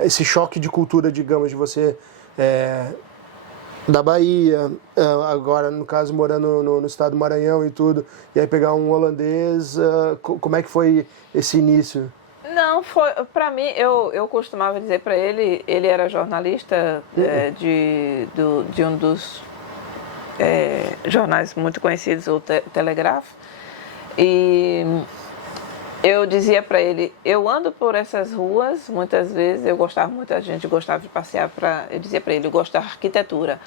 esse choque de cultura, digamos, de você da Bahia, agora no caso morando no estado do Maranhão e tudo, e aí pegar um holandês, como é que foi esse início? Não, foi, para mim, eu costumava dizer para ele, ele era jornalista de um dos jornais muito conhecidos, o Telegrafo, e eu dizia para ele, eu ando por essas ruas, muitas vezes, eu gostava muito, a gente gostava de passear, eu dizia para ele, eu gosto da arquitetura.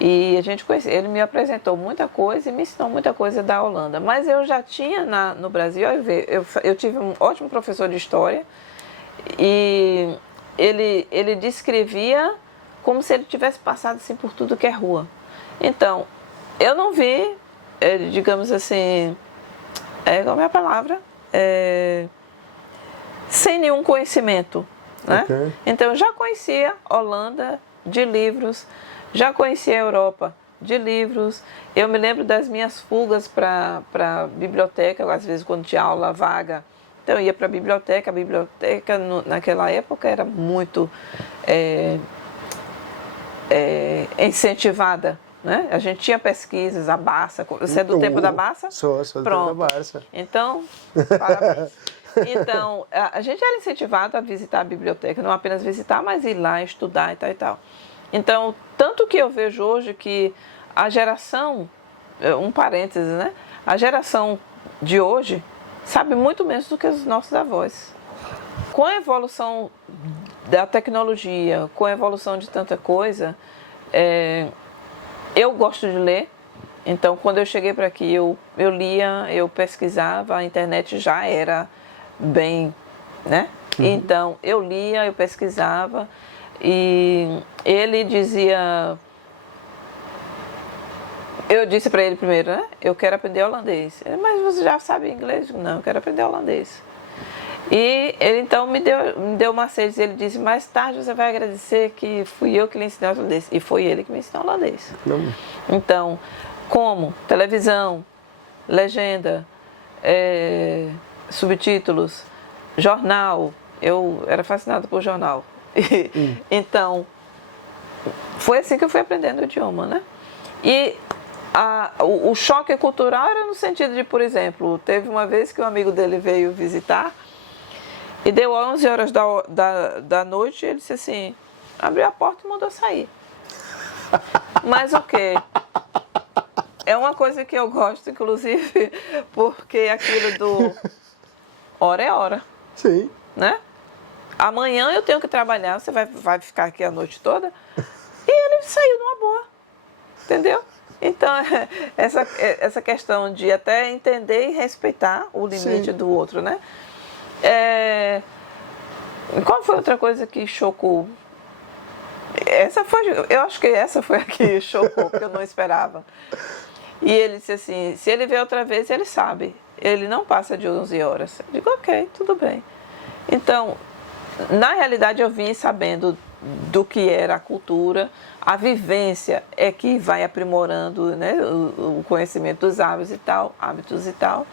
E a gente conhecia, ele me apresentou muita coisa e me ensinou muita coisa da Holanda. Mas eu já tinha no Brasil, eu tive um ótimo professor de história e ele descrevia como se ele tivesse passado assim, por tudo que é rua. Então, eu não vi, digamos assim, qual é a palavra? Sem nenhum conhecimento, né? Okay. Então eu já conhecia Holanda de livros, já conhecia a Europa de livros. Eu me lembro das minhas fugas para a biblioteca, às vezes quando tinha aula vaga, então eu ia para a biblioteca naquela época era muito incentivada. Né? A gente tinha pesquisas, a Barça. Você é do tempo da Barça? Sou do tempo da Barça. Então, parabéns. Então, a gente era incentivado a visitar a biblioteca, não apenas visitar, mas ir lá, estudar e tal e tal. Então, tanto que eu vejo hoje que a geração, um parênteses, né? A geração de hoje sabe muito menos do que os nossos avós. Com a evolução da tecnologia, com a evolução de tanta coisa, eu gosto de ler, então quando eu cheguei para aqui eu lia, eu pesquisava, a internet já era bem, né? Uhum. Então eu lia, eu pesquisava e ele dizia, eu disse para ele primeiro, né? Eu quero aprender holandês. Ele, mas você já sabe inglês? Não, eu quero aprender holandês. E ele então me deu macetes, ele disse, mais tarde você vai agradecer que fui eu que lhe ensinei holandês. E foi ele que me ensinou holandês. Então, como televisão, legenda, subtítulos, jornal, eu era fascinado por jornal. Então, foi assim que eu fui aprendendo o idioma, né? E o choque cultural era no sentido de, por exemplo, teve uma vez que um amigo dele veio visitar, e deu 11 horas da noite e ele disse assim, abriu a porta e mandou sair. Mas o quê? É uma coisa que eu gosto, inclusive, porque aquilo do hora é hora. Sim. Né? Amanhã eu tenho que trabalhar, você vai ficar aqui a noite toda? E ele saiu numa boa. Entendeu? Então, essa questão de até entender e respeitar o limite do outro, né? Qual foi outra coisa que chocou? Eu acho que essa foi a que chocou, porque eu não esperava. E ele disse assim, se ele vier outra vez, ele sabe. Ele não passa de 11 horas. Eu digo, ok, tudo bem. Então, na realidade, eu vim sabendo do que era a cultura, a vivência é que vai aprimorando, né, o conhecimento dos hábitos e tal.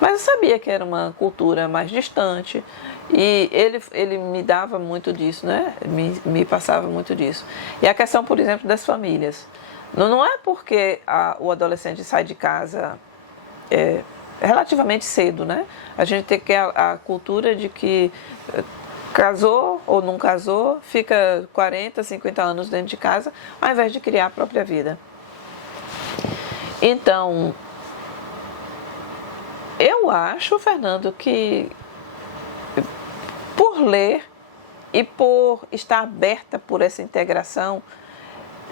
Mas eu sabia que era uma cultura mais distante e ele me dava muito disso, né? Me passava muito disso. E a questão, por exemplo, das famílias. Não é porque o adolescente sai de casa relativamente cedo, né? A gente tem que a cultura de que casou ou não casou, fica 40, 50 anos dentro de casa, ao invés de criar a própria vida. Então, eu acho, Fernando, que por ler e por estar aberta por essa integração,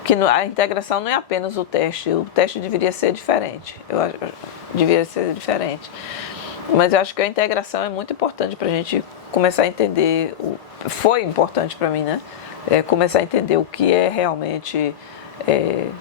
que a integração não é apenas o teste deveria ser diferente, deveria ser diferente. Mas eu acho que a integração é muito importante para a gente começar a entender, foi importante para mim, né? Começar a entender o que é realmente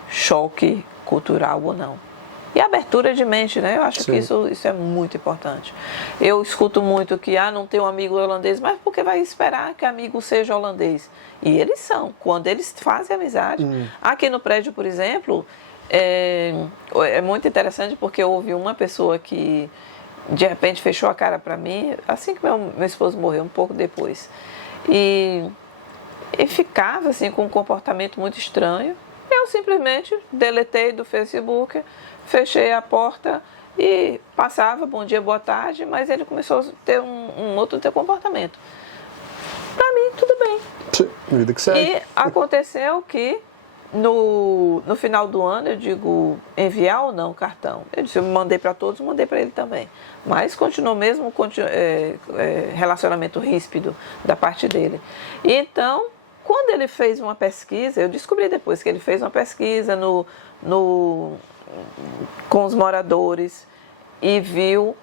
choque cultural ou não. E abertura de mente, né? Eu acho que isso é muito importante. Eu escuto muito que, não tem um amigo holandês, mas por que vai esperar que amigo seja holandês? E eles são, quando eles fazem amizade. Aqui no prédio, por exemplo, é muito interessante porque houve uma pessoa que, de repente, fechou a cara para mim, assim que meu esposo morreu, um pouco depois. E e ficava assim com um comportamento muito estranho. Eu simplesmente deletei do Facebook, fechei a porta e passava bom dia, boa tarde, mas ele começou a ter um outro comportamento. Para mim, tudo bem. Vida que segue. E aconteceu que no final do ano, eu digo, enviar ou não o cartão. Eu disse, eu mandei para todos, mandei para ele também. Mas continuou mesmo relacionamento ríspido da parte dele. E então, quando ele fez uma pesquisa, eu descobri depois que ele fez uma pesquisa com os moradores e viu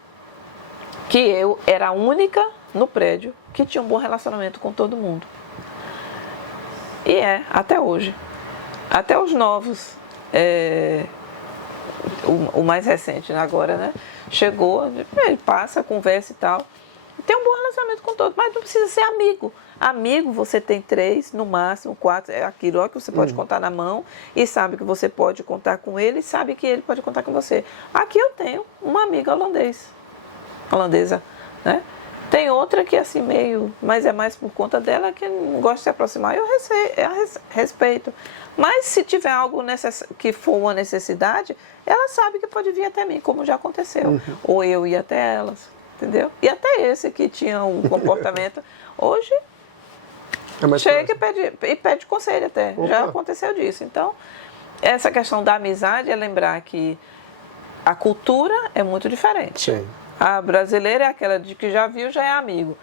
que eu era a única no prédio que tinha um bom relacionamento com todo mundo. E até hoje. Até os novos, o mais recente agora, né? Chegou, ele passa, conversa e tal. Tem um bom relacionamento com todos, mas não precisa ser amigo. Amigo, você tem 3, no máximo 4, é aquilo que você pode contar na mão e sabe que você pode contar com ele e sabe que ele pode contar com você. Aqui eu tenho uma amiga holandesa, né? Tem outra que é assim meio, mas é mais por conta dela que não gosta de se aproximar. Eu respeito. Mas se tiver algo que for uma necessidade, ela sabe que pode vir até mim, como já aconteceu. Ou eu ir até elas, entendeu? E até esse que tinha um comportamento, hoje chega e pede conselho até. Opa. Já aconteceu disso. Então, essa questão da amizade é lembrar que a cultura é muito diferente. Sim. A brasileira é aquela de que já viu, já é amigo.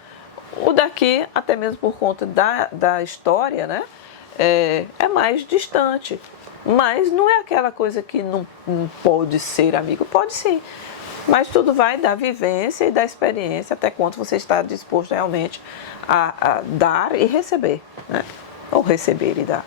O daqui, até mesmo por conta da história, né, é mais distante. Mas não é aquela coisa que não pode ser amigo. Pode sim. Mas tudo vai da vivência e da experiência, até quanto você está disposto realmente a dar e receber, né? Ou receber e dar.